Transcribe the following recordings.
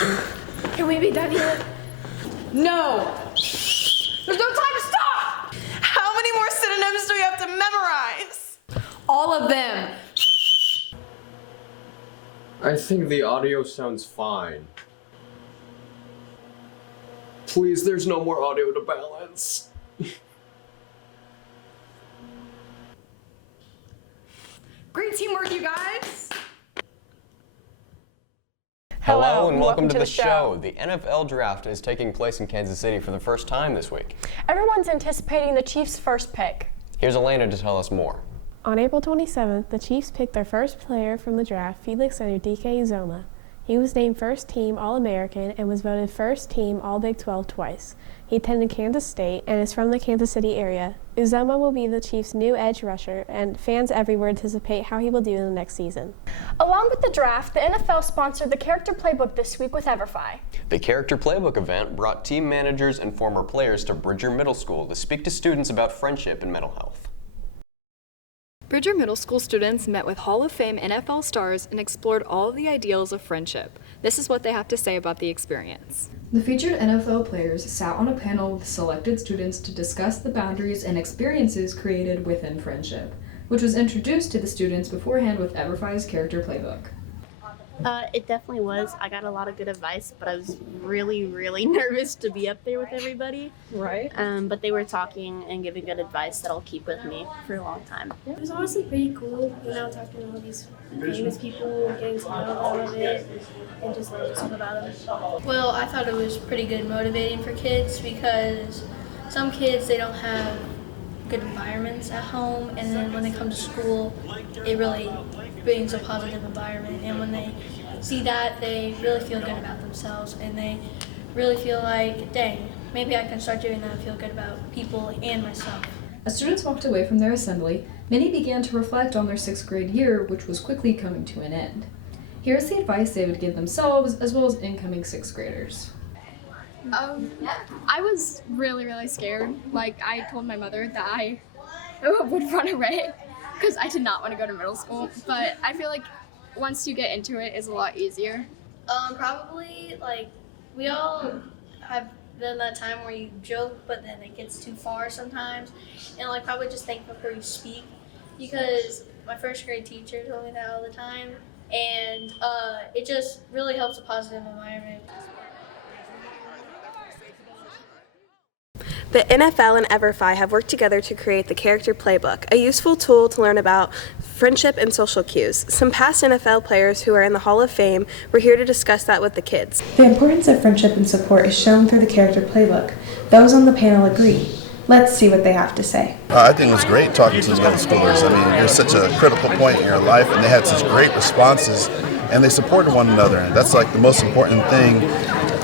Can we be done yet? No! There's no time to stop! How many more synonyms do we have to memorize? All of them. I think the audio sounds fine. Please, there's no more audio to balance. Great teamwork, you guys! Hello and welcome to the show. The NFL draft is taking place in Kansas City for the first time this week. Everyone's anticipating the Chiefs' first pick. Here's Elena to tell us more. On April 27th, the Chiefs picked their first player from the draft, Felix Uzoma. He was named first team All-American and was voted first team All-Big 12 twice. He attended Kansas State and is from the Kansas City area. Uzoma will be the Chiefs' new edge rusher, and fans everywhere anticipate how he will do in the next season. Along with the draft, the NFL sponsored the Character Playbook this week with Everfi. The Character Playbook event brought team managers and former players to Bridger Middle School to speak to students about friendship and mental health. Bridger Middle School students met with Hall of Fame NFL stars and explored all of the ideals of friendship. This is what they have to say about the experience. The featured NFL players sat on a panel with selected students to discuss the boundaries and experiences created within friendship, which was introduced to the students beforehand with Everfi's Character Playbook. It definitely was. I got a lot of good advice, but I was really, really nervous to be up there with everybody. Right. But they were talking and giving good advice that I'll keep with me for a long time. It was honestly pretty cool, talking to all these famous people, getting to know all of it, and just learning stuff about them. Well, I thought it was pretty good motivating for kids because some kids, they don't have good environments at home, and then when they come to school, it really brings a positive environment, and when they see that, they really feel good about themselves, and they really feel like, dang, maybe I can start doing that and feel good about people and myself. As students walked away from their assembly, many began to reflect on their 6th grade year, which was quickly coming to an end. Here's the advice they would give themselves as well as incoming 6th graders. I was really, really scared. I told my mother that I would run away because I did not want to go to middle school. But I feel like once you get into it, it's a lot easier. Probably, we all have been that time where you joke, but then it gets too far sometimes. And, probably just think before you speak, because my 1st grade teacher told me that all the time. And it just really helps a positive environment. The NFL and Everfi have worked together to create the Character Playbook, a useful tool to learn about friendship and social cues. Some past NFL players who are in the Hall of Fame were here to discuss that with the kids. The importance of friendship and support is shown through the Character Playbook. Those on the panel agree. Let's see what they have to say. I think it was great talking to the middle schoolers. I mean, you're such a critical point in your life, and they had such great responses, and they supported one another, and that's the most important thing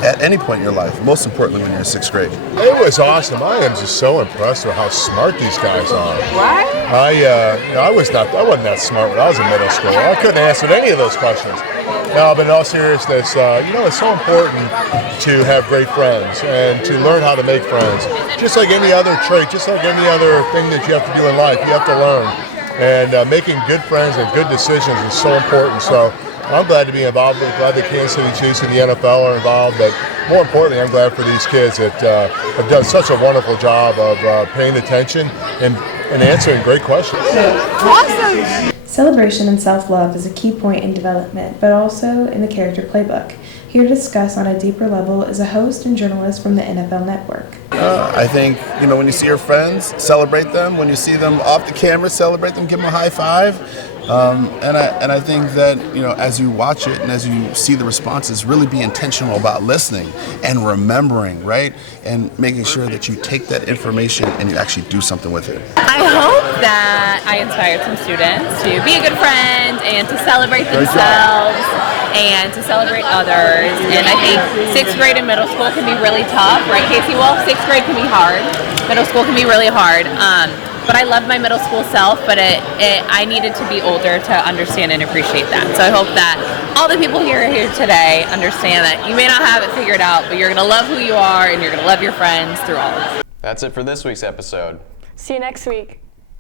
at any point in your life, most importantly when you're in 6th grade. It was awesome. I am just so impressed with how smart these guys are. Right? I wasn't that smart when I was in middle school. I couldn't answer any of those questions. No, but in all seriousness, it's so important to have great friends and to learn how to make friends. Just like any other trait, just like any other thing that you have to do in life, you have to learn. And making good friends and good decisions is so important. So I'm glad to be involved. I'm glad the Kansas City Chiefs and the NFL are involved. But more importantly, I'm glad for these kids that have done such a wonderful job of paying attention and answering great questions. Awesome! Celebration and self-love is a key point in development, but also in the Character Playbook. Here to discuss on a deeper level is a host and journalist from the NFL Network. I think, when you see your friends, celebrate them. When you see them off the camera, celebrate them, give them a high five. And I think that, as you watch it and as you see the responses, really be intentional about listening and remembering, right? And making sure that you take that information and you actually do something with it. I hope that I inspired some students to be a good friend and to celebrate themselves and to celebrate others. And I think 6th grade and middle school can be really tough, right, Casey? Well, 6th grade can be hard. Middle school can be really hard. But I love my middle school self, but I needed to be older to understand and appreciate that. So I hope that all the people here today understand that you may not have it figured out, but you're going to love who you are and you're going to love your friends through all of it. That's it for this week's episode. See you next week.